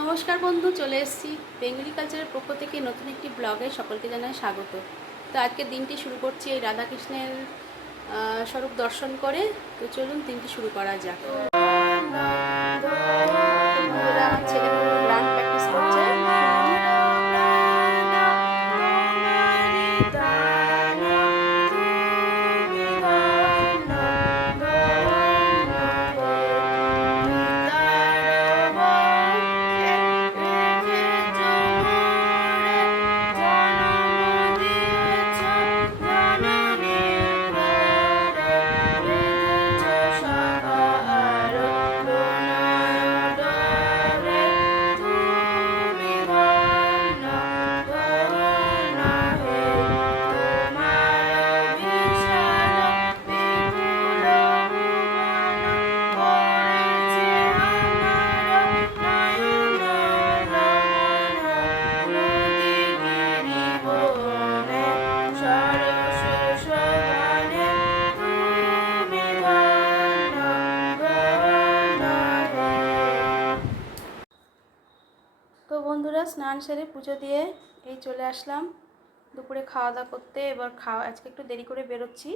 নমস্কার বন্ধু, চলে এসেছি বেঙ্গলি কালচারের পক্ষ থেকে নতুন একটি ব্লগে। সকলকে জানাই স্বাগত। তো আজকের দিনটি শুরু করছি এই রাধাকৃষ্ণের স্বরূপ দর্শন করে। তো চলুন দিনটি শুরু করা যাক। বন্ধুরা, আমার ছেলেগুলো গান প্র্যাকটিস করছে। তো বন্ধুরা, স্নান সেরে পুজো দিয়ে এই চলে আসলাম দুপুরে খাওয়া দাওয়া করতে। এবার আজকে একটু দেরি করে বেরোচ্ছি।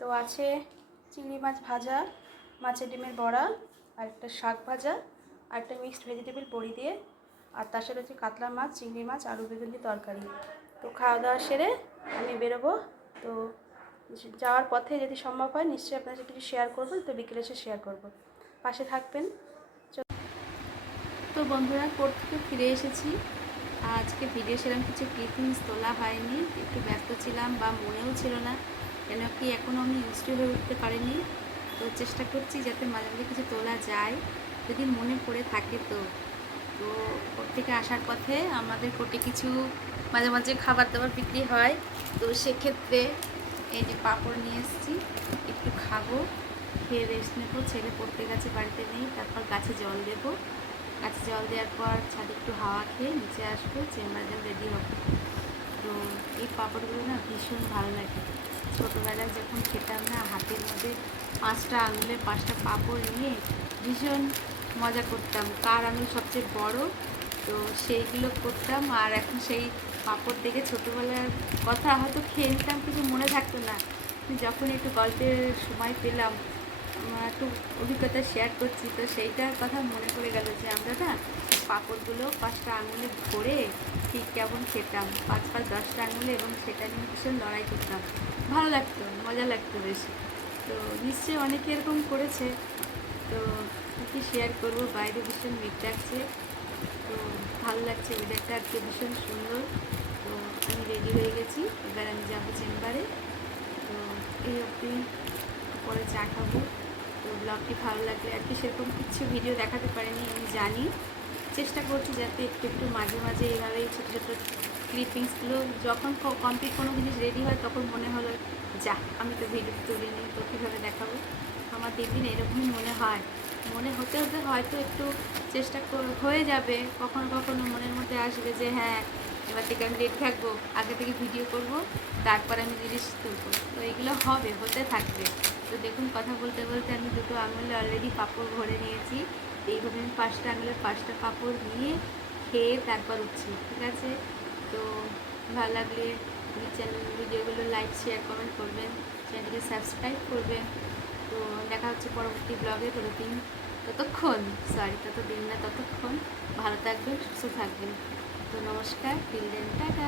তো আছে চিংড়ি মাছ ভাজা, মাছের ডিমের বড়া, আর একটা শাক ভাজা, আর একটা মিক্সড ভেজিটেবল বড়ি দিয়ে, আর তার সাথে হচ্ছে কাতলা মাছ, চিংড়ি মাছ, আলু বেগুন দিয়ে তরকারি। তো খাওয়া দাওয়া সেরে আমি বেরোবো। তো যাওয়ার পথে যদি সম্ভব হয় নিশ্চয়ই আপনার সাথে কিছু শেয়ার করবো। তো বিকেলে এসে শেয়ার করবো, পাশে থাকবেন। তো বন্ধুরা, কোর্ট থেকে ফিরে এসেছি। আজকে ভিডিও সেরকম কিছু ক্লিপিংস তোলা হয়নি, একটু ব্যস্ত ছিলাম বা মনেও ছিল না, কেন কি এখনও আমি ইউজড হয়ে উঠতে পারিনি। তো চেষ্টা করছি যাতে মাঝে মাঝে কিছু তোলা যায়, যদি মনে পড়ে থাকে। তো তো কোর্ট থেকে আসার পথে আমাদের কোর্টে কিছু মাঝে মাঝে খাবার দাবার বিক্রি হয়। তো সেক্ষেত্রে এই যে পাঁপড় নিয়ে এসেছি, একটু খাবো, খেয়ে রেস্ট নেবো। ছেলে পড়তে গেছে, বাড়িতে নেই। তারপর গাছে জল দেবো, গাছে জল দেওয়ার পর ছাদে একটু হাওয়া খেয়ে নিচে আসবো, চেম্বার জল রেডি হবো। তো এই পাঁপড়গুলো না ভীষণ ভালো লাগে। ছোটোবেলায় যখন খেতাম না, হাতের মধ্যে 5টা আঙুলে 5টা পাঁপড় নিয়ে ভীষণ মজা করতাম, কার আঙুল সবচেয়ে বড়। তো সেইগুলো করতাম। আর এখন সেই পাঁপড় দেখে ছোটোবেলার কথা হয়তো খেয়ে নিতাম, কিছু মনে থাকতো না। যখন একটু গল্পের সময় পেলাম, একটু অভিজ্ঞতা শেয়ার করছি, তো সেইটার কথা মনে পড়ে গেল যে আমরা না পাঁপড়গুলো 5টা আঙুলে ধরে ঠিক কেমন খেতাম, 5-5 10টা আঙুলে, এবং সেটা নিয়ে ভীষণ লড়াই করতাম। ভালো লাগতো, মজা লাগতো বেশ। তো নিশ্চয়ই অনেকে এরকম করেছে। তো কী শেয়ার করবো, বাইরে ভীষণ মেঘ ডাকছে। তো ভালো লাগছে, ওয়েদারটা আজকে ভীষণ সুন্দর। তো আমি রেডি হয়ে গেছি, এবার আমি যাবো চেম্বারে। তো এই অবধি, পরে চা খাবো। তো ব্লগটি ভালো লাগলে আর কি সেরকম কিছু ভিডিও দেখাতে পারিনি, আমি জানি। চেষ্টা করছি যাতে একটু একটু মাঝে মাঝে এইভাবে ছোটো ছোটো ক্লিপিংসগুলো, যখন কমপ্লিট কোনো জিনিস রেডি হয় তখন মনে হলো যা, আমি তো ভিডিও তুলিনি, তো কীভাবে দেখাবো। আমার দিন এরকমই মনে হয়, মনে হতে হতে হয়তো একটু চেষ্টা হয়ে যাবে। কখনো কখনো মনের মধ্যে আসবে যে হ্যাঁ, এবার থেকে আমি রেডি থাকবো, আগে থেকে ভিডিও করব, তারপর আমি জিনিস তুলবো। তো এগুলো হবে, হতে থাকবে। তো দেখুন, কথা বলতে বলতে আমি 2টো আঙুলে অলরেডি পাঁপড় ভরে নিয়েছি। এইভাবে আমি 5টা আঙুলে 5টা পাঁপড় নিয়ে খেয়ে তারপর উঠছি, ঠিক আছে? তো ভালো লাগলে চ্যানেল ভিডিওগুলো লাইক, শেয়ার, কমেন্ট করবেন, চ্যানেলকে সাবস্ক্রাইব করবেন। তো দেখা হচ্ছে পরবর্তী ব্লগে। ততক্ষণ ভালো থাকবেন, সুস্থ থাকবেন। তো নমস্কার, টিল দেন, টাটা।